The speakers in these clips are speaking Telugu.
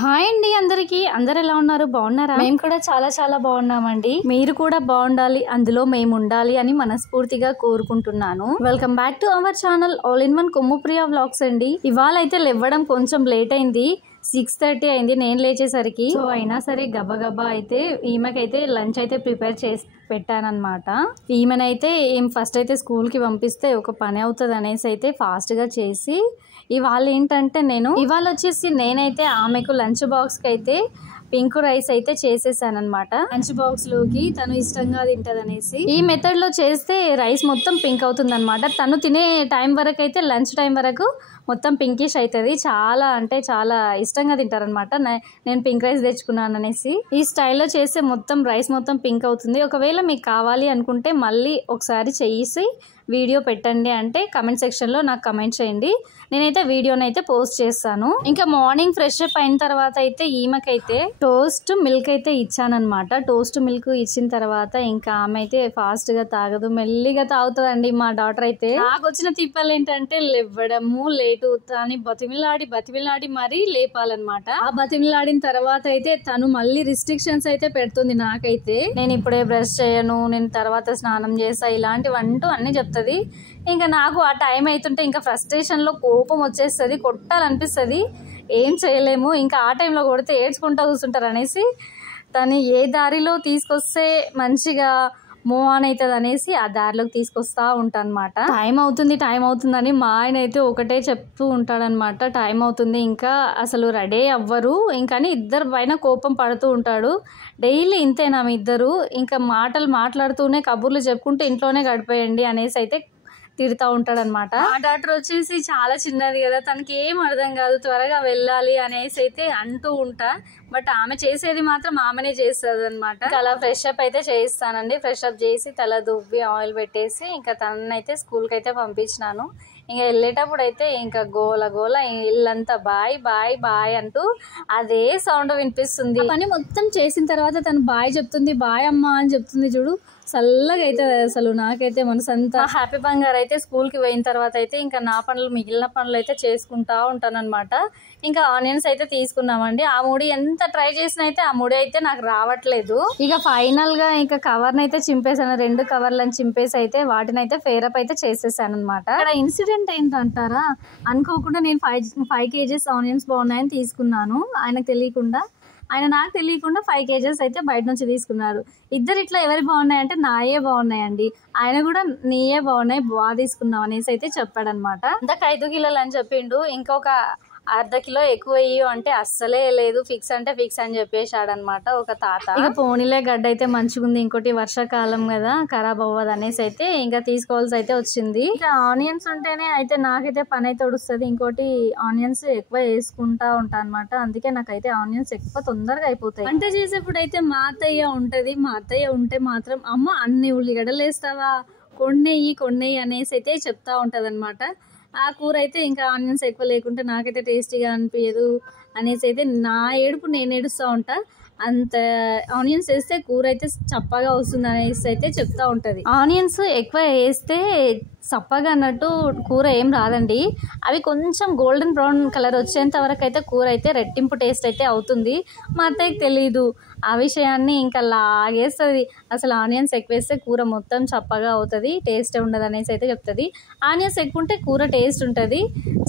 హాయ్ అండి అందరికీ. అందరు ఎలా ఉన్నారు? బాగున్నారా? మేము కూడా చాలా చాలా బాగున్నామండి. మీరు కూడా బాగుండాలి, అందులో మేము ఉండాలి అని మనస్ఫూర్తిగా కోరుకుంటున్నాను. Welcome back to our channel all in one Kommupriya vlogs అండి. ఇవాళ అయితే లేవడం కొంచెం లేట్ అయింది. 6:30 అయింది నేను లేచేసరికి. సో అయినా సరే గబగబా అయితే ఈమెకైతే లంచ్ అయితే ప్రిపేర్ చేసి పెట్టానన్నమాట. ఈమెనైతే ఫస్ట్ అయితే స్కూల్కి పంపిస్తే ఒక పని అవుతుంది అనేసి అయితే ఫాస్ట్గా చేసి ఇవాళ ఏంటంటే ఇవాళ వచ్చేసి నేనైతే ఆమెకు లంచ్ బాక్స్కి అయితే పింక్ రైస్ అయితే చేసేసాను అనమాట. లంచ్ బాక్స్ లోకి తను ఇష్టంగా తింటది అనేసి ఈ మెథడ్ లో చేస్తే రైస్ మొత్తం పింక్ అవుతుంది అనమాట. తను తినే టైం వరకు అయితే లంచ్ టైం వరకు మొత్తం పింకిష్ అవుతుంది. చాలా అంటే చాలా ఇష్టంగా తింటారనమాట. నేను పింక్ రైస్ తెచ్చుకున్నాను అనేసి ఈ స్టైల్లో చేస్తే మొత్తం రైస్ మొత్తం పింక్ అవుతుంది. ఒకవేళ మీకు కావాలి అనుకుంటే మళ్ళీ ఒకసారి చేసి వీడియో పెట్టండి అంటే కమెంట్ సెక్షన్లో నాకు కమెంట్ చేయండి. నేనైతే వీడియోని అయితే పోస్ట్ చేస్తాను. ఇంకా మార్నింగ్ ఫ్రెష్ అప్ అయిన తర్వాత అయితే ఈమెకైతే టోస్ట్ మిల్క్ అయితే ఇచ్చానమాట. టోస్ట్ మిల్క్ ఇచ్చిన తర్వాత ఇంకా ఆమె అయితే ఫాస్ట్ గా తాగదు, మెల్లిగా తాగుతుందండి మా డాటర్ అయితే. నాకు వచ్చిన తిప్పలు ఏంటంటే లేవడము లేటు అని బతిమిలాడి మరీ లేపాలన్నమాట. ఆ బతిమిలాడిన తర్వాత అయితే తను మళ్ళీ రిస్ట్రిక్షన్స్ అయితే పెడుతుంది నాకైతే. నేను ఇప్పుడే బ్రష్ చేయను, నేను తర్వాత స్నానం చేస్తా, ఇలాంటివంటూ అన్ని చెప్తాను. ఇంకా నాకు ఆ టైం అవుతుంటే ఇంకా ఫ్రస్ట్రేషన్ లో కోపం వచ్చేస్తుంది, కొట్టాలనిపిస్తుంది. ఏం చేయలేము, ఇంకా ఆ టైంలో కొడితే ఏడ్చుకుంటా కూర్చుంటారు అనేసి తను ఏ దారిలో తీసుకొస్తే మంచిగా మూవ్ ఆన్ అవుతుంది అనేసి ఆ దారిలోకి తీసుకొస్తా ఉంటాను అనమాట. టైం అవుతుందని మా ఆయన అయితే ఒకటే చెప్తూ ఉంటాడనమాట. టైం అవుతుంది, ఇంకా అసలు రెడీ అవ్వరు, ఇంకా ఇద్దరు పైన కోపం పడుతూ ఉంటాడు. డైలీ ఇంతేనా మీ ఇద్దరు, ఇంకా మాట్లాడుతూనే కబుర్లు చెప్పుకుంటూ ఇంట్లోనే గడిపేయండి అనేసి అయితే తిడుతూ ఉంటాడనమాట. ఆ డాక్టర్ వచ్చేసి చాలా చిన్నది కదా, తనకి ఏం అర్థం కాదు, త్వరగా వెళ్ళాలి అనేసి అయితే అంటూ ఉంటా. బట్ ఆమె చేసేది మాత్రం ఆమెనే చేస్తుంది అనమాట. అలా ఫ్రెష్ అప్ అయితే చేయిస్తానండి. ఫ్రెష్ అప్ చేసి తల దువ్వి ఆయిల్ పెట్టేసి ఇంకా తననైతే స్కూల్కి అయితే పంపించినాను. ఇంకా వెళ్ళేటప్పుడు అయితే ఇంకా గోల ఇల్లంతా బాయ్ అంటూ అదే సౌండ్ వినిపిస్తుంది. పని మొత్తం చేసిన తర్వాత తను బాయ్ చెప్తుంది, బాయ్ అమ్మా అని చెప్తుంది చూడు, చల్లగా అవుతుంది అసలు. నాకైతే మనసంతా హ్యాపీ. బంగారు అయితే స్కూల్కి పోయిన తర్వాత అయితే ఇంకా నా పనులు, మిగిలిన పనులు అయితే చేసుకుంటా ఉంటాను అనమాట. ఇంకా ఆనియన్స్ అయితే తీసుకున్నామండి. ఆ ముడి ఎంత ట్రై చేసినా అయితే ఆ ముడి అయితే నాకు రావట్లేదు. ఇక ఫైనల్ గా ఇంకా కవర్ని అయితే చింపేసాను. 2 కవర్లను చింపేసి అయితే వాటిని అయితే ఫేరప్ అయితే చేసేసాను అనమాట. ఇక్కడ ఇన్సిడెంట్ ఏంటంటారా, అనుకోకుండా నేను 5 kgs ఆనియన్స్ బాగున్నాయని తీసుకున్నాను. ఆయనకు తెలియకుండా, నాకు తెలియకుండా 5 kgs అయితే బయట నుంచి తీసుకున్నారు. ఇద్దరు ఇట్లా ఎవరి బాగున్నాయంటే నాయే బాగున్నాయండి. ఆయన కూడా నీయే బాగున్నాయి, బాగా తీసుకున్నావు అనేసి అయితే చెప్పాడనమాట. అంతకు 5 కిలోలు అని చెప్పిండు. ఇంకొక ½ కిలో ఎక్కువ ఇయ్యు అంటే అస్సలే లేదు, ఫిక్స్ అంటే ఫిక్స్ అని చెప్పేశాడనమాట ఒక తాత. ఇక పోనీలే గడ్డ అయితే మంచిగుంది, ఇంకోటి వర్షాకాలం కదా ఖరాబ్ అవ్వదు అనేసి అయితే ఇంకా తీసుకోవాల్సి అయితే వచ్చింది. ఇంకా ఆనియన్స్ ఉంటేనే అయితే నాకైతే పని అయితే ఉడుస్తుంది. ఇంకోటి ఆనియన్స్ ఎక్కువ వేసుకుంటా ఉంటా అనమాట. అందుకే నాకైతే ఆనియన్స్ ఎక్కువ తొందరగా అయిపోతాయి. వంట చేసేప్పుడు అయితే మా అత్తయ్య ఉంటది. మా అత్తయ్య ఉంటే మాత్రం అమ్మ అన్ని ఉల్లిగడ్డలు వేస్తావా, కొన్నేయి అనేసి అయితే చెప్తా ఉంటది అనమాట. ఆ కూర అయితే ఇంకా ఆనియన్స్ ఎక్కువ లేకుంటే నాకైతే టేస్టీగా అనిపించదు అనేసి అయితే నా ఏడుపు నేను ఏడుస్తూ ఉంటా. అంత ఆనియన్స్ వేస్తే కూర అయితే చప్పగా వస్తుంది అనేసి అయితే చెప్తా ఉంటుంది. ఆనియన్స్ ఎక్కువ వేస్తే చప్పగా అన్నట్టు కూర ఏం రాదండి. అవి కొంచెం గోల్డెన్ బ్రౌన్ కలర్ వచ్చేంత వరకు అయితే కూర అయితే రెట్టింపు టేస్ట్ అయితే అవుతుంది. మా అత్తయ్యకి తెలీదు ఆ విషయాన్ని, ఇంకా లాగేస్తుంది. అసలు ఆనియన్స్ ఎక్కువ వేస్తే కూర మొత్తం చప్పగా అవుతుంది, టేస్ట్ ఉండదు అనేసి అయితే చెప్తుంది. ఆనియన్స్ ఎక్కువ ఉంటే కూర టేస్ట్ ఉంటుంది,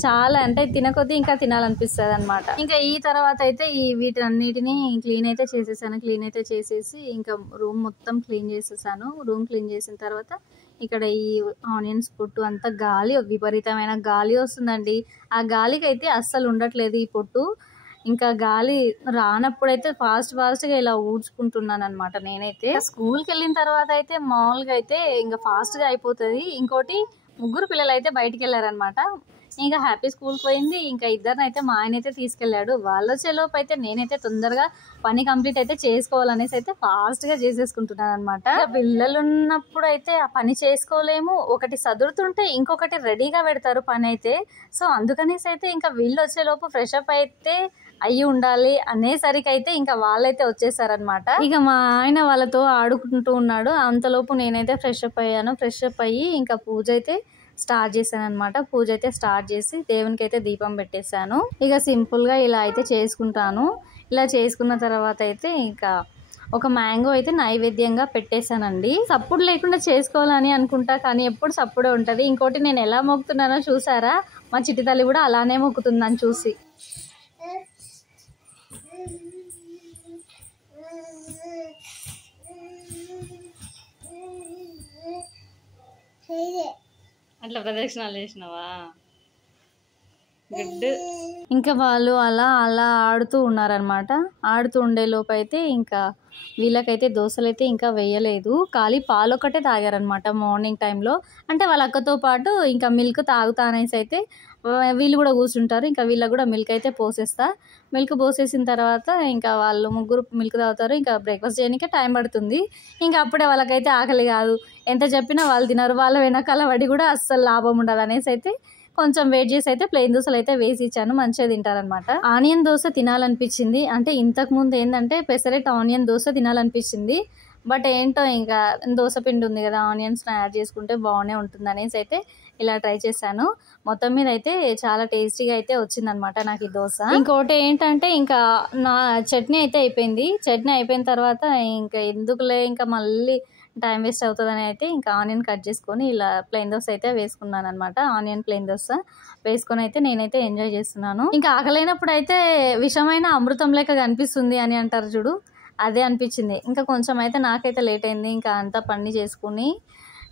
చాలా అంటే తినకొద్దీ ఇంకా తినాలనిపిస్తుంది అనమాట. ఇంకా ఈ తర్వాత అయితే వీటన్నిటిని క్లీన్ అయితే చేసేసాను. క్లీన్ అయితే చేసేసి ఇంకా రూమ్ మొత్తం క్లీన్ చేసేసాను. రూమ్ క్లీన్ చేసిన తర్వాత ఇక్కడ ఈ ఆనియన్స్ పొట్టు అంతా విపరీతమైన గాలి వస్తుందండి. ఆ గాలికి అయితే అస్సలు ఉండట్లేదు ఈ పొట్టు. ఇంకా గాలి రానప్పుడైతే ఫాస్ట్గా ఇలా ఊడ్చుకుంటున్నాను అనమాట. నేనైతే స్కూల్కి వెళ్ళిన తర్వాత అయితే మామూలుగా అయితే ఇంకా ఫాస్ట్గా అయిపోతుంది. ఇంకోటి 3 పిల్లలు అయితే బయటికి వెళ్ళారనమాట. ఇంకా హ్యాపీ స్కూల్కి పోయింది. ఇంకా ఇద్దరిని అయితే మా ఆయన అయితే తీసుకెళ్ళాడు. వాళ్ళు వచ్చేలోపు అయితే నేనైతే తొందరగా పని కంప్లీట్ అయితే చేసుకోవాలనేసి అయితే ఫాస్ట్గా చేసేసుకుంటున్నాను అనమాట. పిల్లలు ఉన్నప్పుడు అయితే ఆ పని చేసుకోలేము. ఒకటి సదురుతుంటే ఇంకొకటి రెడీగా పెడతారు పని అయితే. సో అందుకనేసి అయితే ఇంకా వీళ్ళు వచ్చేలోపు ఫ్రెష్ అప్ అయితే అయ్యి ఉండాలి అనేసరికి అయితే ఇంకా వాళ్ళైతే వచ్చేసారనమాట. ఇక మా ఆయన వాళ్ళతో ఆడుకుంటూ ఉన్నాడు. అంతలోపు నేనైతే ఫ్రెష్ అప్ అయ్యాను. ఫ్రెష్ అప్ అయ్యి ఇంకా పూజ అయితే స్టార్ట్ చేశాను అనమాట. పూజ అయితే స్టార్ట్ చేసి దేవునికి అయితే దీపం పెట్టేశాను. ఇక సింపుల్గా ఇలా అయితే చేసుకుంటాను. ఇలా చేసుకున్న తర్వాత అయితే ఇంకా ఒక మ్యాంగో అయితే నైవేద్యంగా పెట్టేశానండి. సప్పుడు లేకుండా చేసుకోవాలని అనుకుంటా, కానీ ఎప్పుడు సప్పుడే ఉంటుంది. ఇంకోటి నేను ఎలా మొక్కుతున్నానో చూసారా, మా చిట్టి తల్లి కూడా అలానే మొక్కుతుందని చూసి. అట్లా ప్రదక్షిణాలు చేసినావా? గుడ్. ఇంకా వాళ్ళు అలా ఆడుతూ ఉన్నారనమాట. ఆడుతూ ఉండే లోపు అయితే ఇంకా వీళ్ళకైతే దోశలు అయితే ఇంకా వేయలేదు, ఖాళీ పాలు ఒకటే తాగారనమాట మార్నింగ్ టైంలో. అంటే వాళ్ళ అక్కతో పాటు ఇంకా మిల్క్ తాగుతా అనేసి అయితే వీళ్ళు కూడా కూర్చుంటారు. ఇంకా వీళ్ళకి కూడా మిల్క్ అయితే పోసేస్తా. మిల్క్ పోసేసిన తర్వాత ఇంకా వాళ్ళు ముగ్గురు మిల్క్ తాగుతారు. ఇంకా బ్రేక్ఫాస్ట్ చేయడానికి టైం పడుతుంది. ఇంకా అప్పుడే వాళ్ళకైతే ఆకలి కాదు, ఎంత చెప్పినా వాళ్ళు తినరు. వాళ్ళ వెనకాల పడి కూడా అస్సలు లాభం ఉండదు అనేసి అయితే కొంచెం వెయిట్ చేసి అయితే ప్లెయిన్ దోశలు అయితే వేసి ఇచ్చాను. మంచిగా తింటారనమాట. ఆనియన్ దోశ తినాలనిపించింది. అంటే ఇంతకుముందు ఏంటంటే పెసరెట్ ఆనియన్ దోశ తినాలనిపించింది. బట్ ఏంటో ఇంకా దోశ పిండి ఉంది కదా, ఆనియన్స్ని యాడ్ చేసుకుంటే బాగానే ఉంటుంది అనేసి అయితే ఇలా ట్రై చేశాను. మొత్తం మీద అయితే చాలా టేస్టీగా అయితే వచ్చిందనమాట నాకు ఈ దోశ. ఇంకోటి ఏంటంటే ఇంకా నా చట్నీ అయితే అయిపోయింది. చట్నీ అయిపోయిన తర్వాత ఇంకా ఎందుకులే ఇంకా మళ్ళీ టైం వేస్ట్ అవుతుందని అయితే ఇంకా ఆనియన్ కట్ చేసుకొని ఇలా ప్లెయిన్ దోశ అయితే వేసుకున్నాను అనమాట. ఆనియన్ ప్లెయిన్ దోశ వేసుకొని అయితే నేనైతే ఎంజాయ్ చేస్తున్నాను. ఇంకా ఆకలేనప్పుడు అయితే విషమైన అమృతం లేక కనిపిస్తుంది అని అంటారు చూడు, అదే అనిపించింది. ఇంకా కొంచెం అయితే నాకైతే లేట్ అయింది. ఇంకా అంతా పని చేసుకుని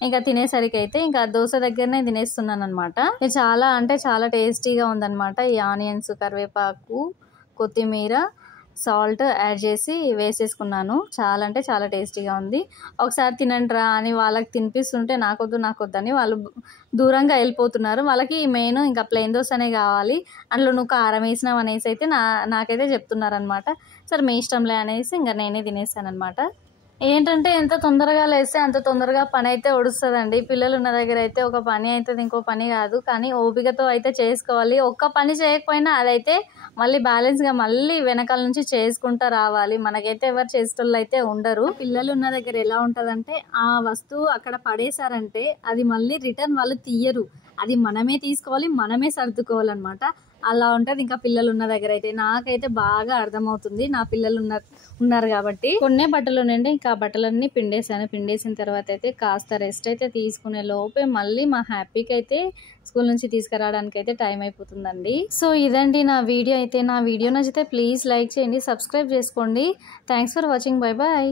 ఇంకా తినేసరికి అయితే ఇంకా దోశ దగ్గరనే తినేస్తున్నాను అనమాట. చాలా అంటే చాలా టేస్టీగా ఉందన్నమాట. ఈ ఆనియన్స్, కరివేపాకు, కొత్తిమీర, సాల్ట్ యాడ్ చేసి వేసేసుకున్నాను. చాలా అంటే చాలా టేస్టీగా ఉంది. ఒకసారి తినండి రా అని వాళ్ళకి తినిపిస్తుంటే నాకొద్దు అని వాళ్ళు దూరంగా వెళ్ళిపోతున్నారు. వాళ్ళకి మెయిన్ ఇంకా ప్లెయిన్ దోశనే కావాలి, అందులో నువ్వు కారం వేసినావు అనేసి అయితే నాకైతే చెప్తున్నారనమాట. సరే మీ ఇష్టంలే అనేసి ఇంకా నేనే తినేసాను అనమాట. ఏంటంటే ఎంత తొందరగా లేస్తే అంత తొందరగా పని అయితే ఒడుస్తుందండి. పిల్లలు ఉన్న దగ్గర అయితే ఒక పని అవుతుంది, ఇంకో పని కాదు. కానీ ఓపికతో అయితే చేసుకోవాలి. ఒక్క పని చేయకపోయినా అదైతే మళ్ళీ బ్యాలెన్స్గా మళ్ళీ వెనకాల నుంచి చేసుకుంటూ రావాలి. మనకైతే ఎవరు చేసేటోళ్ళు అయితే ఉండరు. పిల్లలు ఉన్న దగ్గర ఎలా ఉంటుందంటే ఆ వస్తువు అక్కడ పడేశారంటే అది మళ్ళీ రిటర్న్ వాళ్ళు తీయరు. అది మనమే తీసుకోవాలి, మనమే సర్దుకోవాలన్నమాట. అలా ఉంటుంది ఇంకా పిల్లలు ఉన్న దగ్గర అయితే. నాకైతే బాగా అర్థమవుతుంది, నా పిల్లలు ఉన్నారు కాబట్టి. కొన్నే బట్టలు ఉండండి, ఇంకా బట్టలన్నీ పిండేసాను. పిండేసిన తర్వాత అయితే కాస్త రెస్ట్ అయితే తీసుకునే లోపే మళ్ళీ మా హ్యాపీకి అయితే స్కూల్ నుంచి తీసుకురావడానికి అయితే టైం అయిపోతుందండి. సో ఇదండి నా వీడియో అయితే. నా వీడియో నచ్చితే ప్లీజ్ లైక్ చేయండి, సబ్స్క్రైబ్ చేసుకోండి. Thanks for watching. Bye bye.